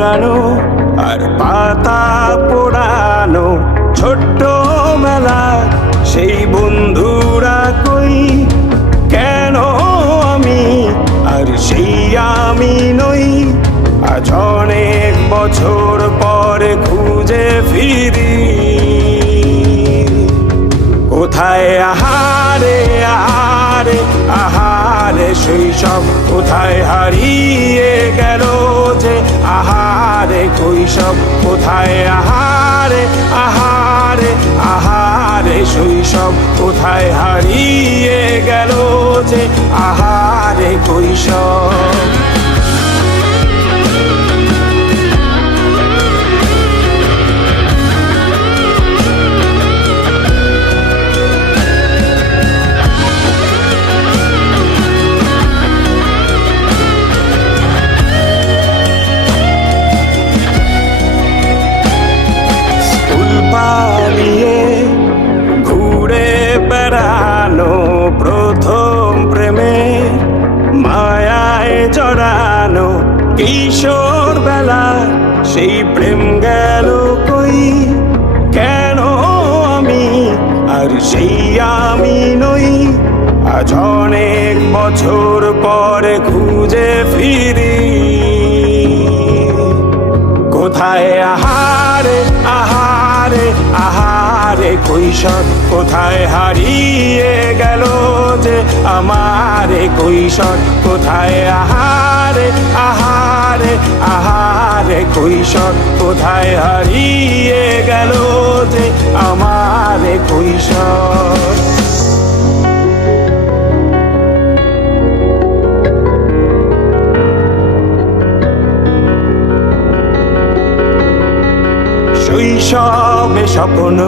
পোড়ানো আর পাতা পোড়ানো ছোট্ট মেলা সেই বন্ধুরা কই কেন আমি আর সেই আমি নই আজ অনেক বছর পরে খুঁজে ফিরি কোথায় আহারে আহারে আহারে শৈশব কোথায় হারিয়ে গেল যে আহারে কৈশব কোথায় আহারে আহারে আহারে শৈশব কোথায় হারিয়ে গেল যে আহারে কৈশব পালিয়ে ঘুরে বেড়ানো প্রথম প্রেমে মায়ায় জড়ানো কিশোর বেলা সেই প্রেম গেল কই কেন আমি আর সেই আমি নই আজ অনেক বছর পরে খুঁজে ফিরি কোথায় আহারে আহারে আহারে কৈশোর কোথায় হারিয়ে গেল যে আমারে কৈশোর কোথায় আহারে আহারে আহারে কৈশোর কোথায় হারিয়ে গেল যে আমারে কৈশোর শৈশবে স্বপ্ন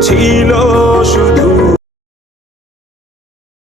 ছিল শুধু